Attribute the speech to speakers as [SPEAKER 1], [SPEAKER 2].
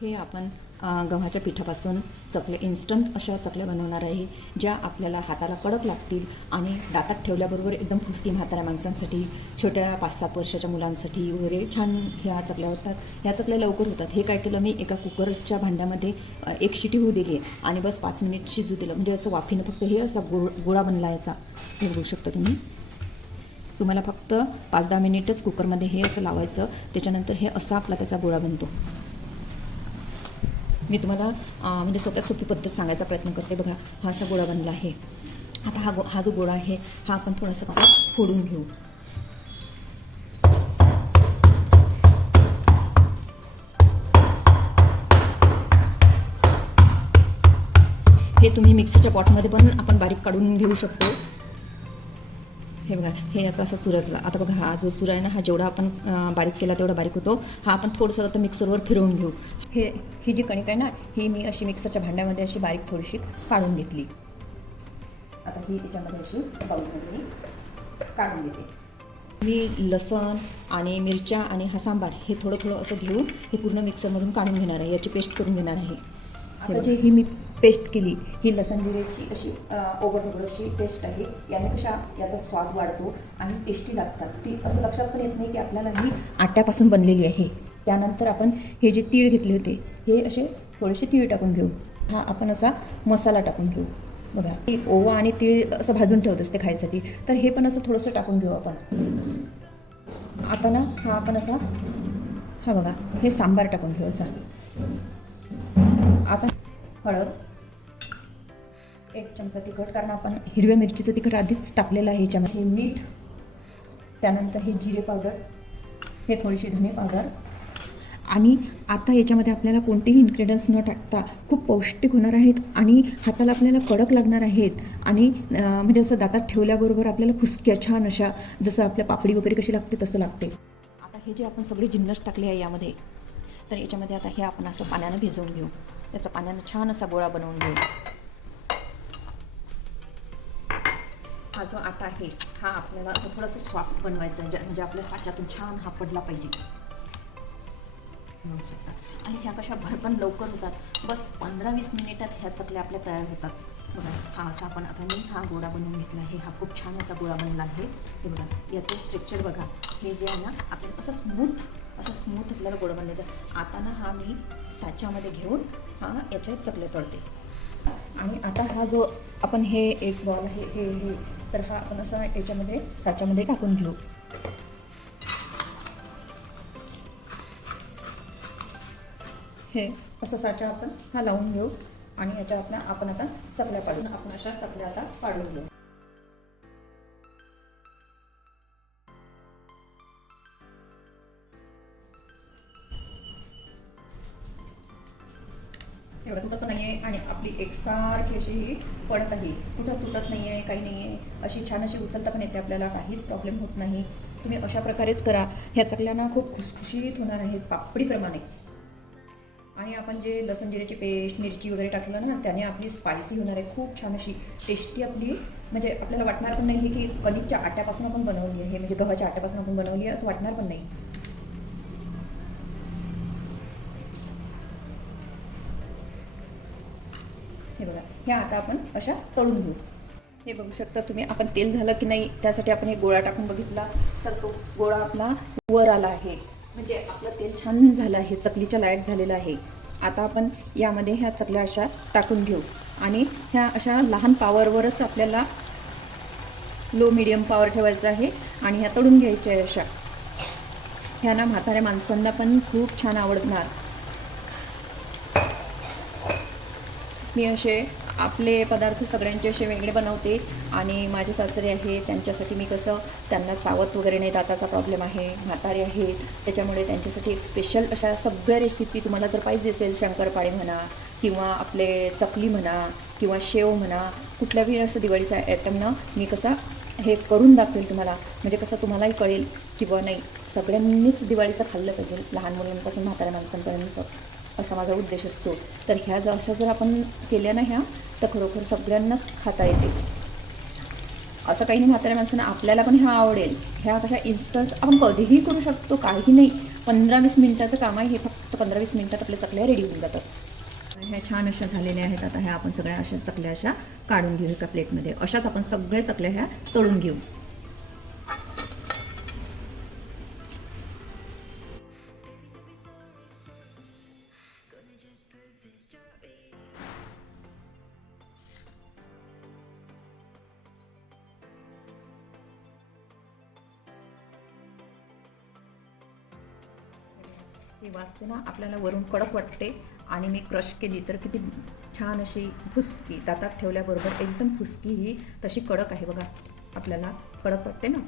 [SPEAKER 1] हे आपण गव्हाच्या पिठापासून चकले इन्स्टंट अशा चकल्या बनवणार आहे ज्या आपल्याला हाताला कडक लागतील आणि दातात ठेवल्याबरोबर एकदम फुसकी म्हाताऱ्या माणसांसाठी छोट्या पाच सात वर्षाच्या मुलांसाठी वगैरे छान ह्या चकल्या होतात. ह्या चकल्या लवकर होतात. हे काय केलं मी एका कुकरच्या भांड्यामध्ये एक शिटी होऊ दिली आहे आणि बस पाच मिनिट शिजू दिलं. म्हणजे असं वाफीनं फक्त हे असा गो गोळा बनला याचा हे बघू शकता तुम्ही. तुम्हाला फक्त पाच दहा मिनिटच कुकरमध्ये हे असं लावायचं. त्याच्यानंतर हे असा आपला त्याचा गोळा बनतो. मी तुम्हाला म्हणजे सोप्यात सोपी पद्धत सांगायचा प्रयत्न करते. बघा हा असा गोळा बनला आहे. आता हा गो हा जो गोळा आहे हा आपण थोडासा कसा फोडून घेऊ. हे तुम्ही मिक्सरच्या पॉटमध्ये पण आपण बारीक काढून घेऊ शकतो. हे बघा हे याचा असा चुरा तुला. आता बघा हा जो चुरा आहे ना हा जेवढा आपण बारीक केला तेवढा बारीक होतो. हा आपण थोडंसं आता मिक्सरवर फिरवून घेऊ. हे ही जी कणिक आहे ना ही मी अशी मिक्सरच्या भांड्यामध्ये अशी बारीक थोडीशी काढून घेतली. आता ही त्याच्यामध्ये अशी बाऊलमध्ये काढून घेते. मी लसण आणि मिरच्या आणि हा सांबार हे थोडं थोडं असं घेऊन हे पूर्ण मिक्सरमधून काढून घेणार आहे. याची पेस्ट करून घेणार आहे. आता जी ही मी पेस्ट केली. ही लसण जिऱ्याची अशी ओबड अशी पेस्ट आहे. याने कशा याचा स्वाद वाढतो आणि टेस्टी लागतात. ती असं लक्षात पण येत नाही की आपल्याला ही आट्यापासून बनलेली आहे. त्यानंतर आपण हे जे तीळ घेतले होते हे असे थोडेसे तीळ टाकून घेऊ. हा आपण असा मसाला टाकून घेऊ. बघा ती ओवा आणि तीळ असं भाजून ठेवत असते खायसाठी. तर हे पण असं थोडंसं टाकून घेऊ आपण. आता ना हा आपण असा हा बघा हे सांबार टाकून घेऊ असा. आता हळद. एक चमचा तिखट कारण आपण हिरव्या मिरचीचं तिखट आधीच टाकलेलं आहे ह्याच्यामध्ये मीठ त्यानंतर हे जिरे पावडर हे थोडीशी धने पावडर. आणि आता याच्यामध्ये आपल्याला कोणतेही इन्ग्रेडियंट्स न टाकता खूप पौष्टिक होणार आहेत आणि हाताला आपल्याला कडक लागणार आहेत. आणि म्हणजे असं दातात ठेवल्याबरोबर आपल्याला फुसक्या छान अशा जसं आपल्या पापडी वगैरे कशी लागते तसं लागते. आता हे जे आपण सगळे जिन्नस टाकले आहे यामध्ये तर याच्यामध्ये आता हे आपण असं पाण्यानं भिजवून घेऊ. त्याचा पाण्यानं छान असा गोळा बनवून घेऊ. हा जो आटा आहे हा आपल्याला असं थोडंसं सॉफ्ट बनवायचा आहे ज्या- म्हणजे आपल्या साच्यातून छान हा पडला पाहिजे. म्हणू शकता. आणि ह्या कशा भरकन लवकर होतात. बस पंधरा वीस मिनिटात ह्या चकल्या आपल्या तयार होतात. बघा हा असा आपण आता मी हा गोळा बनवून घेतला आहे. हा खूप छान असा गोळा बनला आहे. हे बघा याचं स्ट्रक्चर बघा. हे जे आहे ना आपल्याला असं स्मूथ असं स्मूथ आपल्याला गोळा बनलेलं आता ना हा मी साच्यामध्ये घेऊन हा याच्या चकल्या तळते. आणि आता हा जो आपण हे एक बॉल आहे हे हे तर हा आपण असा याच्यामध्ये साच्यामध्ये टाकून घेऊ. हे असं साचा आपण हा लावून घेऊ आणि याच्या आपण आपण आता चकल्या पाडून आपण अशा चकल्या आता पाडून घेऊ. एवढं तुटत नाही आहे आणि आपली एकसारखी अशी ही पडत आहे. कुठं तुटत नाही आहे काही नाही आहे अशी छान अशी उचलता पण येते आपल्याला काहीच प्रॉब्लेम होत नाही. तुम्ही अशा प्रकारेच करा. ह्या चकल्यांना खूप खुसखुशीत होणार आहेत पापडीप्रमाणे. आणि आपण जे लसण जिऱ्याची पेस्ट मिरची वगैरे टाकलं ना त्याने आपली स्पायसी होणार आहे. खूप छान अशी टेस्टी आपली म्हणजे आपल्याला वाटणार पण नाही की कणिकच्या आट्यापासून आपण बनवली आहे म्हणजे गव्हाच्या आट्यापासून आपण बनवली आहे असं वाटणार पण नाही. हे बघा ह्या आता आपण अशा तळून घेऊ. हे बघू शकता तुम्ही आपण तेल झालं की नाही त्यासाठी आपण एक गोळा टाकून बघितला तर तो गोळा आपला वर आला आहे. म्हणजे आपलं तेल छान झालं आहे चकलीच्या लायक झालेलं आहे. आता आपण यामध्ये ह्या चकल्या अशा टाकून घेऊ. आणि ह्या अशा लहान पावरवरच आपल्याला लो मिडियम पॉवर ठेवायचं आहे आणि ह्या तळून घ्यायच्या अशा. ह्या ना म्हाताऱ्या माणसांना पण खूप छान आवडणार. मी असे आपले पदार्थ सगळ्यांचे असे वेगळे बनवते आणि माझे सासरे आहे त्यांच्यासाठी मी कसं त्यांना चावत वगैरे नाही दाताचा प्रॉब्लेम आहे म्हातारे आहेत त्याच्यामुळे त्यांच्यासाठी एक स्पेशल अशा सगळ्या रेसिपी तुम्हाला जर पाहिजे असेल शंकरपाळे म्हणा किंवा आपले चकली म्हणा किंवा शेव म्हणा कुठल्याही असं दिवाळीचा आयटम ना मी कसा हे करून दाखवेल तुम्हाला. म्हणजे कसं तुम्हालाही कळेल किंवा नाही. सगळ्यांनीच दिवाळीचं खाल्लं पाहिजे लहान मुलांपासून म्हाताऱ्या माणसांपर्यंत. असा माझा उद्देश असतो. तर ह्या जर अशा जर आपण केल्या ना ह्या तर खरोखर सगळ्यांनाच खाता येते. असं काही नाही म्हाताऱ्या माणसांना आपल्याला पण ह्या आवडेल. ह्या कशा इन्स्टंट आपण कधीही करू शकतो काही नाही. पंधरा वीस मिनटाचं काम आहे हे फक्त पंधरा वीस मिनिटात आपल्या चकल्या रेडी होऊन जातात. ह्या छान अशा झालेल्या आहेत. आता ह्या आपण सगळ्या अशा चकल्या अशा काढून घेऊ एका प्लेटमध्ये अशाच आपण सगळ्या चकल्या ह्या तळून घेऊ. ही वाचते ना आपल्याला वरून कडक वाटते. आणि मी क्रश केली तर किती छान अशी फुसकी दातात ठेवल्याबरोबर एकदम फुसकी ही तशी कडक आहे बघा. आपल्याला कडक वाटते ना?